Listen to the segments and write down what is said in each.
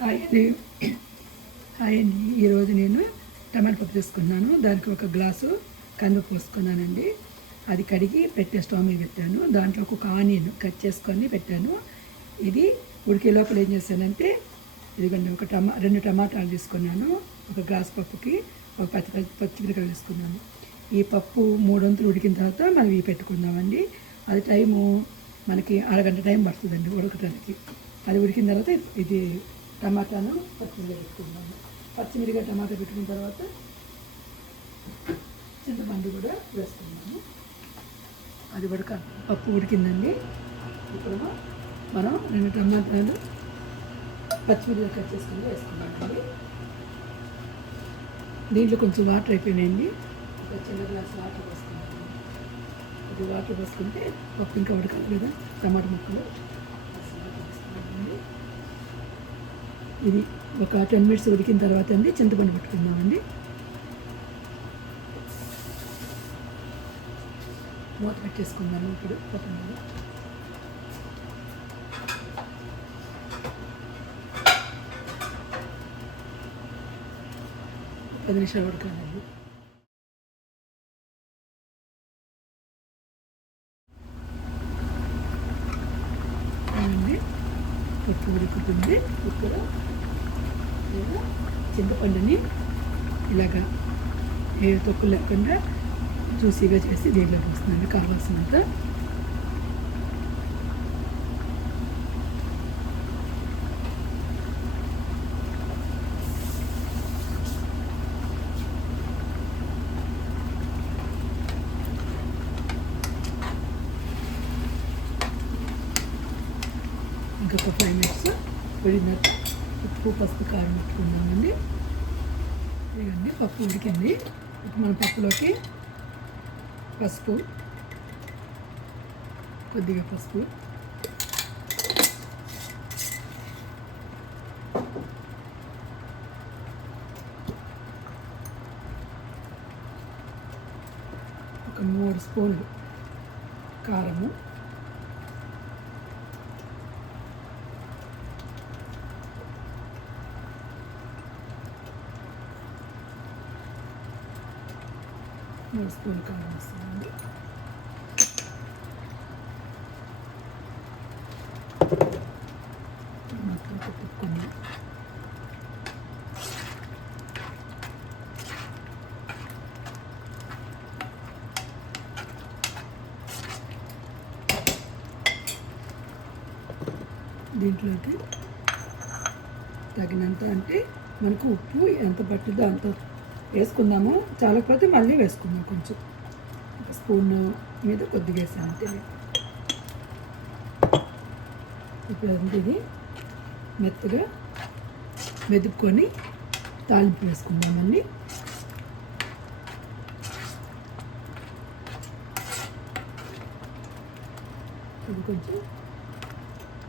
Hi అండి. Hi అండి. ఈరోజు నేను టమాటా పప్పు తీసుకున్నాను. దానికి ఒక గ్లాసు కంది పోసుకున్నానండి. అది కడిగి పెట్టే స్టవ్ మీద పెట్టాను. దాంట్లో ఒక ఆనియన్ కట్ చేసుకొని పెట్టాను. ఇది ఉడికే లోపల ఏం చేశానంటే ఇదిగోండి ఒక రెండు టమాటాలు తీసుకున్నాను. ఒక గ్లాస్ పప్పుకి ఒక పచ్చిమిరకాయలు తీసుకున్నాను. ఈ పప్పు 3 వంతులు ఉడికిన తర్వాత మనం ఇవి పెట్టుకుందామండి. అది టైము మనకి అరగంట టైం పడుతుందండి ఉడకటానికి. అది ఉడికిన తర్వాత ఇది టమాటాను పచ్చిమిరకాయ పెట్టుకున్నాము. పచ్చిమిరకాయ టమాటా పెట్టుకున్న తర్వాత చింతపండు కూడా వేసుకున్నాము. అది పప్పు ఉడికిందండి. ఇప్పుడు మనం 2 టమాటాలు పచ్చిమిరకాయ కట్ చేసుకుని వేసుకున్నామండి. దీంట్లో కొంచెం వాటర్ అయిపోయినాయండి. ఒక చిన్న గ్లాస్ వాటర్ పోసుకున్నాము. ఇది వాటర్ పోసుకుంటే పప్పు ఇంకా ఉడకాలి కదా, టమాటా ముక్కలు. ఇది ఒక 10 మినిట్స్ ఉడికిన తర్వాత అండి చింతపండు పెట్టుకుందామండి. మూత పెట్టేసుకుందాము. ఇప్పుడు పప్పు మీద 10 నిమిషాలు ఉడకాలండి. అండి పప్పు ఉడుకుతుంది. ఇప్పుడు నేను చింతపండుని ఇలాగా ఏ తొక్కు లేకుండా జ్యూసీగా చేసి దీంట్లో పోస్తున్నాను కావాల్సినంత. ఇంకొక 5 మినిట్స్ ఉడికినాక ఉప్పు పసుపు కారం పెట్టుకుందామండి. ఇదండి పప్పు ఉడికింది. ఇప్పుడు మన పప్పులోకి పసుపు, కొద్దిగా పసుపు, ఒక 3 స్పూన్లు కారము, స్పూన్ కారం వస్తుందండి. మొత్తం పెట్టుకొని దీంట్లోకి తగినంత, అంటే మనకు ఉప్పు ఎంత పట్టిందో అంత వేసుకుందాము. చాలకపోతే మళ్ళీ వేసుకుందాం. కొంచెం ఒక స్పూన్ మీద కొద్దిగా వేసాను అంతే. ఇప్పుడు ఇది మెత్తగా మెదుపుకొని తాలింపు వేసుకుందామండి. ఇది కొంచెం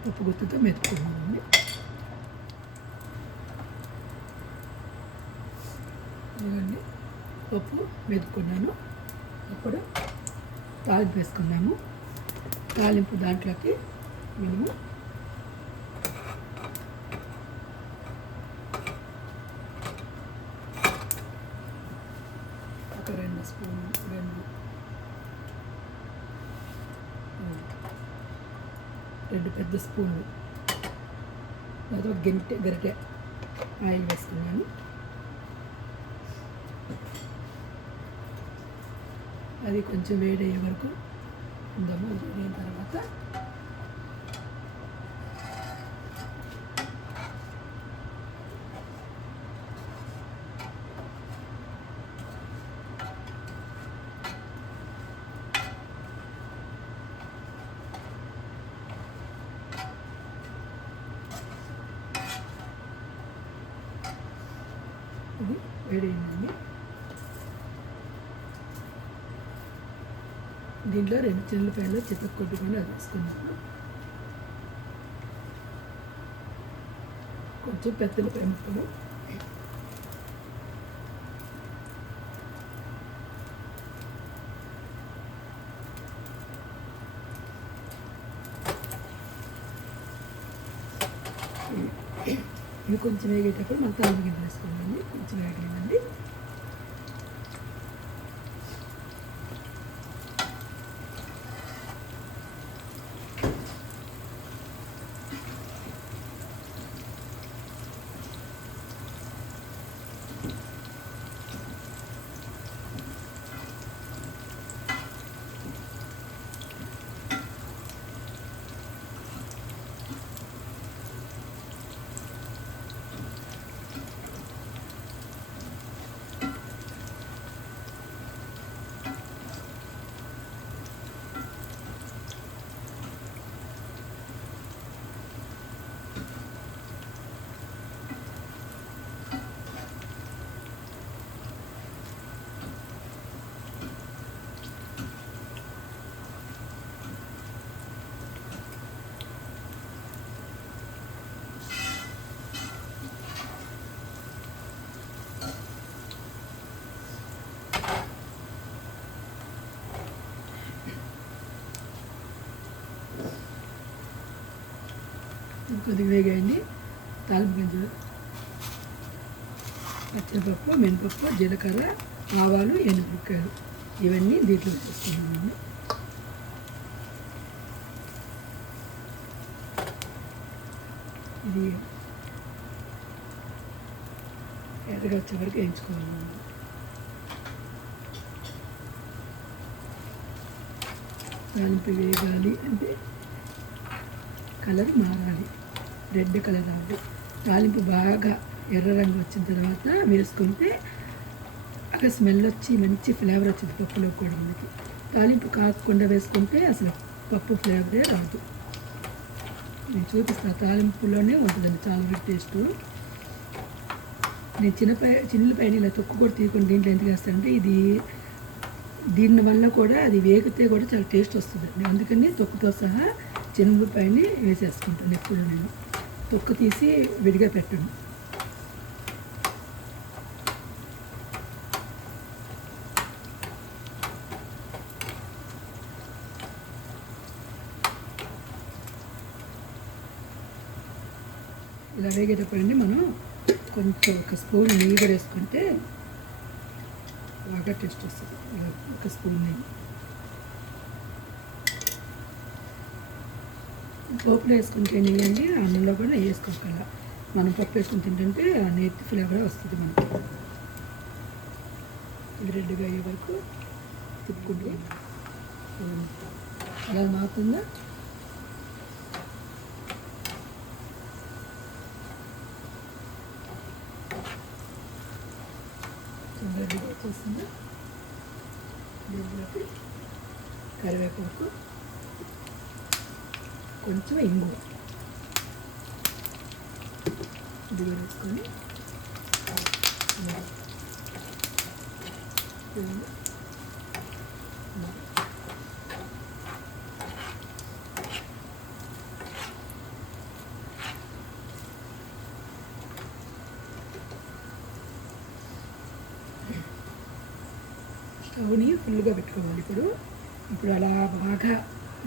ఉప్పు గుత్తుతో మెతుకున్నామండి. ఇవ్వండి పప్పు మెతుకున్నాను. ఇప్పుడు తాలింపు వేసుకున్నాము. తాలింపు దాంట్లోకి మేము ఒక 2 స్పూన్లు, 2 పెద్ద స్పూన్లు లేదా ఒక గరిటె ఆయిల్ వేసుకున్నాను. అది కొంచెం వేడయ్యే వరకు ఉందాము. వేడైన తర్వాత ఇది వేడైందండి. దీంట్లో 2 చిల్లిపాయలు చితక్కొట్టుకొని అది వేసుకున్నాను. కొంచెం పెద్దలపాయ ముక్కలు, ఇవి కొంచెం వేగేటప్పుడు మనం తాలింపు గింజలు వేసుకోవాలండి. కొంచెం వేగలేదండి. కొద్దిగా వేగాయండి. తాలింపు గింజలు, పచ్చపప్పు, మినపప్పు, జీలకర్ర, ఆవాలు, ఎండుమిరపకాయలు ఇవన్నీ దీంట్లో వేసుకున్నామండి. ఇది ఎర్రగా వచ్చే వరకు వేయించుకోవాలన్నమాట. తాలింపు వేగాలి అంటే కలర్ మారాలి, రెడ్ కలర్ రావాలి. తాలింపు బాగా ఎర్ర రంగు వచ్చిన తర్వాత వేసుకుంటే అక్కడ స్మెల్ వచ్చి మంచి ఫ్లేవర్ వచ్చింది పప్పులో కూడా. మనకి తాలింపు కాకుండా వేసుకుంటే అసలు పప్పు ఫ్లేవరే రాదు. నేను చూపిస్తాను, తాలింపులోనే ఉంటుందండి చాలా టేస్ట్. నేను చిన్నపైన ఇలా తొక్కు కూడా తీయకుండా దీంట్లో ఎందుకు వేస్తానంటే ఇది దీనివల్ల కూడా అది వేగితే కూడా చాలా టేస్ట్ వస్తుందండి. అందుకని తొక్కుతో సహా చిన్నపైన వేసేసుకుంటాను ఎప్పుడు. నేను తొక్కు తీసి విడిగా పెట్టను. ఇలా వేగేటప్పుడు మనం కొంచెం ఒక స్పూన్ నెయ్యి కూడా వేసుకుంటే బాగా టేస్ట్ వస్తుంది. ఒక స్పూన్ నెయ్యి పోపులో వేసుకుని తినేయండి. అన్నంలో కూడా నెయ్యి వేసుకోగల. మనం పప్పు వేసుకుని తింటుంటే ఆ నెయ్యి ఫ్లేవర్ వస్తుంది మనకి. ఇది రెడ్గా అయ్యే వరకు తిప్పుకుంటే అలా మారుతుందా. రెడ్గా వచ్చేసింది. దీంట్లోకి కరివేపాకు, కొంచెం ఇంగువ ఇది వేసుకొని స్టవ్ని ఫుల్గా పెట్టుకోవాలి. ఇప్పుడు అలా బాగా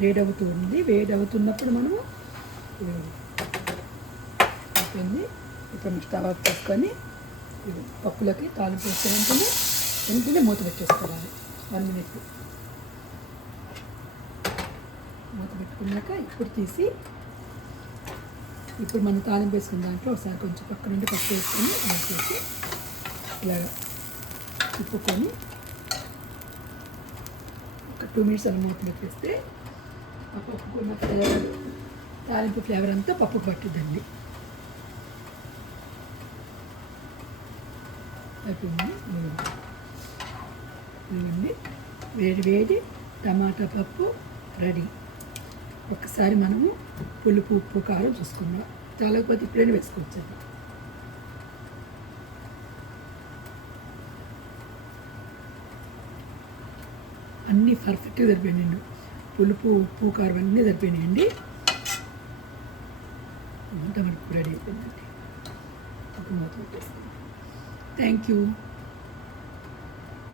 వేడవుతుంది. వేడవుతున్నప్పుడు మనం అయిపోయింది. ఇప్పుడు స్టవ్ ఆఫ్ చేసుకొని పప్పులకి తాలింపు వేసే వెంటనే మూత పెట్టేసుకోవాలి. 1 minute మూత పెట్టుకున్నాక ఇప్పుడు తీసి ఇప్పుడు మనం తాలింపు వేసుకున్న దాంట్లో ఒకసారి కొంచెం పక్క నుండి పప్పు వేసుకొని యాడ్ చేసి ఇలాగా తిప్పుకొని ఒక 2 minutes అలా మూత పెట్టేస్తే ఆ పప్పుకున్న ఫ్లేవర్, తాలింపు ఫ్లేవర్ అంతా పప్పుకు పట్టుద్దండి. అయిపోయింది. వేడి వేడి టమాటా పప్పు రెడీ. ఒకసారి మనము పులుపు, ఉప్పు, కారం చూసుకుందాం. చాలకపోతే ఇప్పుడైనా వేసుకోవచ్చు. అన్నీ పర్ఫెక్ట్గా సరిపోయినాయండి. పులుపు, ఉప్పు, కారం అన్నీ సరిపోయినాయండి. టమాటా రెడీ అయిపోయిందండి. ఒక మూత పెట్టేస్తాను. Thank you.